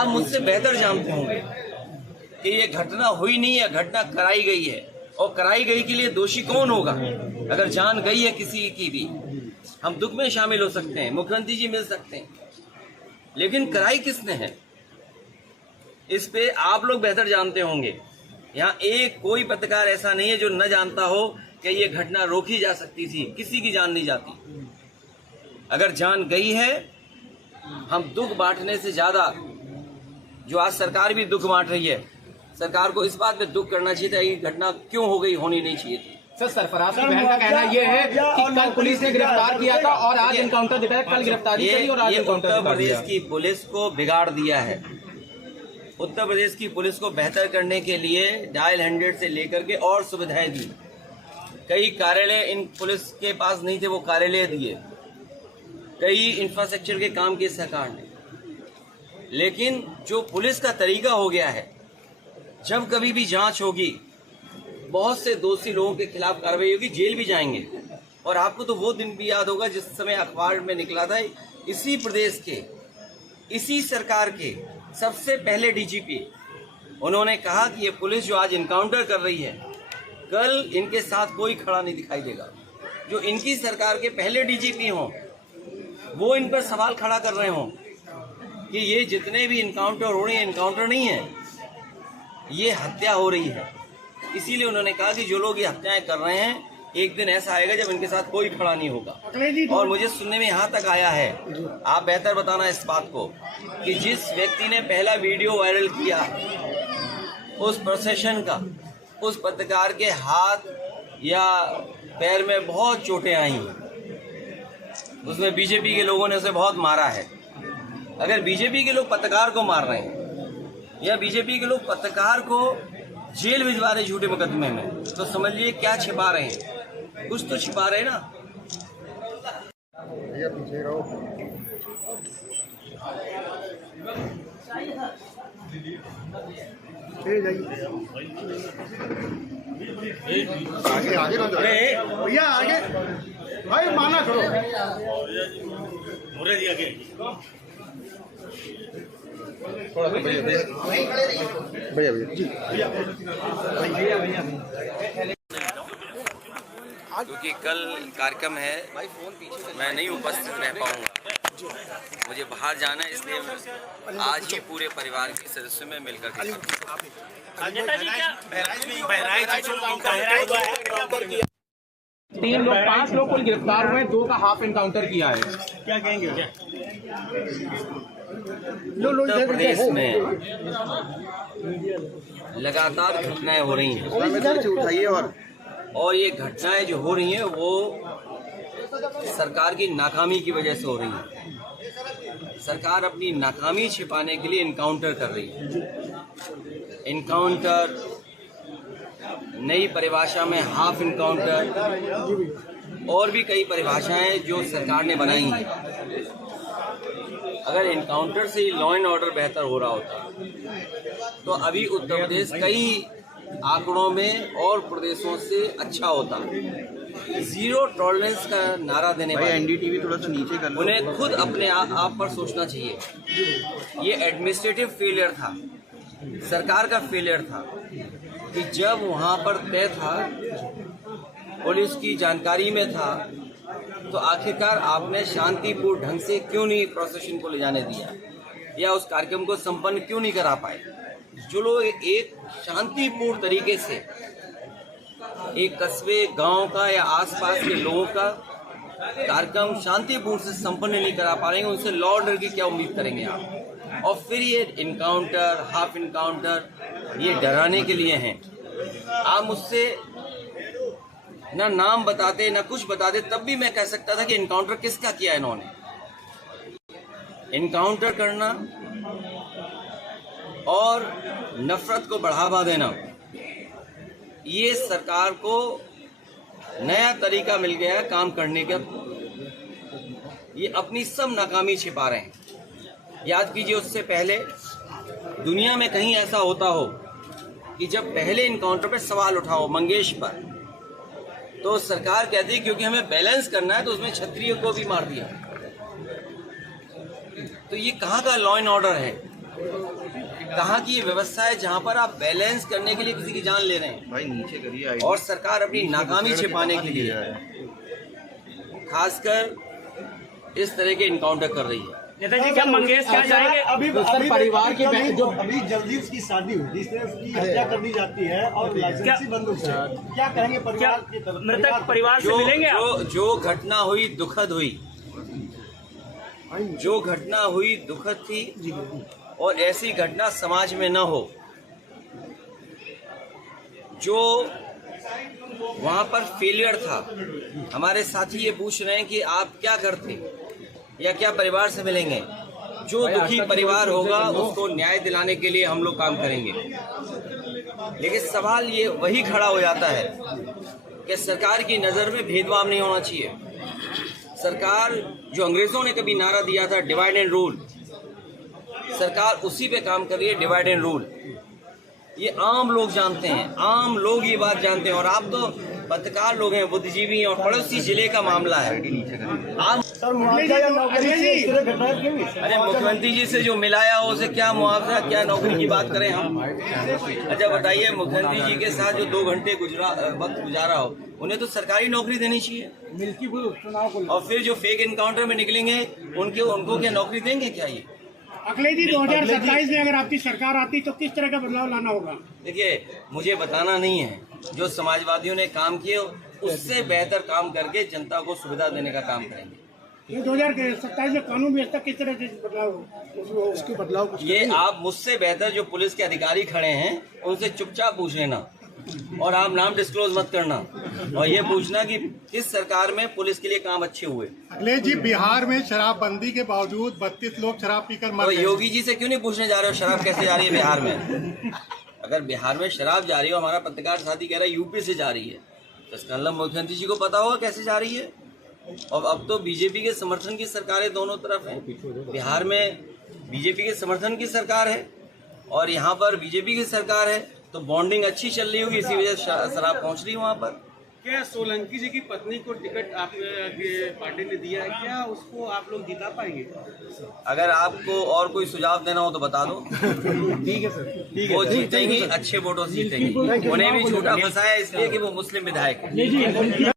आप मुझसे बेहतर जानते होंगे कि ये घटना हुई नहीं है, घटना कराई गई है। और कराई गई के लिए दोषी कौन होगा? अगर जान गई है किसी की भी, हम दुख में शामिल हो सकते हैं, मुख्यमंत्री जी मिल सकते हैं, लेकिन कराई किसने है इस पे आप लोग बेहतर जानते होंगे। यहाँ एक कोई पत्रकार ऐसा नहीं है जो न जानता हो कि ये घटना रोकी जा सकती थी। किसी की जान नहीं जाती। अगर जान गई है, हम दुख बांटने से ज्यादा, जो आज सरकार भी दुख बांट रही है, सरकार को इस बात में दुख करना चाहिए था कि घटना क्यों हो गई, होनी नहीं चाहिए थी। सर, सरफराज की बहन का कहना यह है कि कल पुलिस ने गिरफ्तार किया था और आज इनकाउंटर दिखाया। कल गिरफ्तारी करी और आज इनकाउंटर। उत्तर प्रदेश की पुलिस को बिगाड़ दिया है। उत्तर प्रदेश की पुलिस को बेहतर करने के लिए डायल 100 से लेकर के और सुविधाएं दी। कई कार्यालय इन पुलिस के पास नहीं थे, वो कार्यालय दिए। कई इंफ्रास्ट्रक्चर के काम किए सरकार ने। लेकिन जो पुलिस का तरीका हो गया है, जब कभी भी जांच होगी, बहुत से दोषी लोगों के खिलाफ कार्रवाई होगी, जेल भी जाएंगे। और आपको तो वो दिन भी याद होगा जिस समय अखबार में निकला था, इसी प्रदेश के, इसी सरकार के सबसे पहले डीजीपी, उन्होंने कहा कि ये पुलिस जो आज इनकाउंटर कर रही है, कल इनके साथ कोई खड़ा नहीं दिखाई देगा। जो इनकी सरकार के पहले डीजीपी हों, वो इन पर सवाल खड़ा कर रहे हों कि ये जितने भी इनकाउंटर हो रहे हैं, इनकाउंटर नहीं है, ये हत्या हो रही है। इसीलिए उन्होंने कहा कि जो लोग ये हत्याएं कर रहे हैं, एक दिन ऐसा आएगा जब इनके साथ कोई खड़ा नहीं होगा। और मुझे सुनने में यहाँ तक आया है, आप बेहतर बताना इस बात को, कि जिस व्यक्ति ने पहला वीडियो वायरल किया उस प्रोसेशन का, उस पत्रकार के हाथ या पैर में बहुत चोटें आई। उसमें बीजेपी के लोगों ने उसे बहुत मारा है। अगर बीजेपी के लोग पत्रकार को मार रहे हैं या बीजेपी के लोग पत्रकार को जेल भिजवा रहे झूठे मुकदमे में, तो समझिए क्या छिपा रहे हैं। कुछ तो छिपा रहे हैं ना। आगे आगे भैया, आगे भाई, माना करो मुरे जी आगे। थोड़ा सा भैया जी, क्योंकि कल कार्यक्रम है, मैं नहीं उपस्थित रह पाऊंगा, मुझे बाहर जाना है, इसलिए आज ही पूरे परिवार के सदस्यों में मिलकर के 3 लोग 5 लोग कुल गिरफ्तार हुए, 2 का हाफ इनकाउंटर किया है। क्या कहेंगे? उत्तर प्रदेश में लगातार घटनाएं हो रही हैं, उठाइए। और ये घटनाएं जो हो रही हैं वो सरकार की नाकामी की वजह से हो रही है। सरकार अपनी नाकामी छिपाने के लिए इनकाउंटर कर रही है। इनकाउंटर, नई परिभाषा में हाफ इनकाउंटर, और भी कई परिभाषाएं जो सरकार ने बनाई हैं। अगर इनकाउंटर से ही लॉ एंड ऑर्डर बेहतर हो रहा होता तो अभी उत्तर प्रदेश कई आंकड़ों में और प्रदेशों से अच्छा होता। जीरो टॉलरेंस का नारा देने वाले एनडीटीवी थोड़ा सा नीचे कर लो। उन्हें खुद अपने आप पर सोचना चाहिए। ये एडमिनिस्ट्रेटिव फेलियर था, सरकार का फेलियर था कि जब वहां पर तय था, पुलिस की जानकारी में था, तो आखिरकार आपने शांतिपूर्ण ढंग से क्यों नहीं प्रोसेशन को ले जाने दिया, या उस कार्यक्रम को संपन्न क्यों नहीं करा पाए। जो लोग एक शांतिपूर्ण तरीके से एक कस्बे, गांव का या आसपास के लोगों का कार्यक्रम शांतिपूर्ण से संपन्न नहीं करा पा रहे हैं, उनसे लॉ ऑर्डर की क्या उम्मीद करेंगे आप? और फिर ये इनकाउंटर, हाफ इनकाउंटर, ये डराने के लिए हैं। आप मुझसे ना नाम बताते ना कुछ बताते, तब भी मैं कह सकता था कि इनकाउंटर किसका किया इन्होंने। इनकाउंटर करना और नफरत को बढ़ावा देना, ये सरकार को नया तरीका मिल गया है काम करने का। ये अपनी सब नाकामी छिपा रहे हैं। याद कीजिए, उससे पहले दुनिया में कहीं ऐसा होता हो कि जब पहले इनकाउंटर पे सवाल उठाओ मंगेश पर, तो सरकार कहती है क्योंकि हमें बैलेंस करना है तो उसमें क्षत्रिय को भी मार दिया। तो ये कहाँ का लॉ एंड ऑर्डर है? कहाँ की ये व्यवस्था है जहाँ पर आप बैलेंस करने के लिए किसी की जान ले रहे हैं भाई नीचे करिए और सरकार अपनी नाकामी छिपाने के लिए खासकर इस तरह के इनकाउंटर कर रही है। नेताजी क्या मंगेश क्या जाएंगे? अभी तो सर, परिवार की जो अभी जल्दी उसकी शादी हुई जिससे उसकी हत्या कर दी जाती है और लाइसेंसी बंदूक से क्या कहेंगे क्या परिवार की तरफ? मृतक परिवार से मिलेंगे आप? जो घटना हुई दुखद हुई, जो घटना हुई दुखद थी और ऐसी घटना समाज में न हो। जो वहां पर फेलियर था, हमारे साथी ये पूछ रहे हैं कि आप क्या करते या क्या परिवार से मिलेंगे। जो दुखी परिवार होगा उसको न्याय दिलाने के लिए हम लोग काम करेंगे। लेकिन सवाल ये वही खड़ा हो जाता है कि सरकार की नजर में भेदभाव नहीं होना चाहिए। सरकार जो अंग्रेजों ने कभी नारा दिया था डिवाइड एंड रूल, सरकार उसी पे काम कर रही है, डिवाइड एंड रूल। ये आम लोग जानते हैं, आम लोग ये बात जानते हैं और आप तो पत्रकार लोग हैं, बुद्धिजीवी हैं और पड़ोसी जिले का मामला है। आप अरे मुख्यमंत्री जी से जो मिलाया हो उसे क्या मुआवजा, क्या नौकरी की बात करें हम। अच्छा बताइए, मुख्यमंत्री जी के साथ जो 2 घंटे वक्त गुजारा हो उन्हें तो सरकारी नौकरी देनी चाहिए और फिर जो फेक एनकाउंटर में निकलेंगे उनको क्या नौकरी देंगे क्या? ये अखिलेश जी 2027 में अगर आपकी सरकार आती तो किस तरह का बदलाव लाना होगा? देखिए, मुझे बताना नहीं है, जो समाजवादियों ने काम किए उससे बेहतर काम करके जनता को सुविधा देने का काम करेंगे। ये 2027 में कानून व्यवस्था किस तरह से बदलाव ये आप मुझसे बेहतर जो पुलिस के अधिकारी खड़े हैं उनसे चुपचाप पूछ लेना और आप नाम डिस्क्लोज मत करना और ये पूछना कि किस सरकार में पुलिस के लिए काम अच्छे हुए। अखिलेश जी, बिहार में शराबबंदी के बावजूद 32 लोग शराब पीकर मर गए। योगी जी से क्यों नहीं पूछने जा रहे हो शराब कैसे जा रही है बिहार में? अगर बिहार में शराब जा रही हो, हमारा पत्रकार साथी कह रहा है यूपी से जा रही है, तो इसका मतलब मुख्यमंत्री जी को पता होगा कैसे जा रही है। और अब तो बीजेपी के समर्थन की सरकारें दोनों तरफ है। बिहार में बीजेपी के समर्थन की सरकार है और यहाँ पर बीजेपी की सरकार है, तो बॉन्डिंग अच्छी चल रही होगी, इसी वजह से शराब पहुँच रही है वहाँ पर। क्या सोलंकी जी की पत्नी को टिकट आप पार्टी ने दिया है, क्या उसको आप लोग जिता पाएंगे? अगर आपको और कोई सुझाव देना हो तो बता दो। ठीक है सर, वो जीतेंगी, अच्छे वोटों से जीतेंगी। उन्हें भी झूठा फंसाया इसलिए कि वो मुस्लिम विधायक है।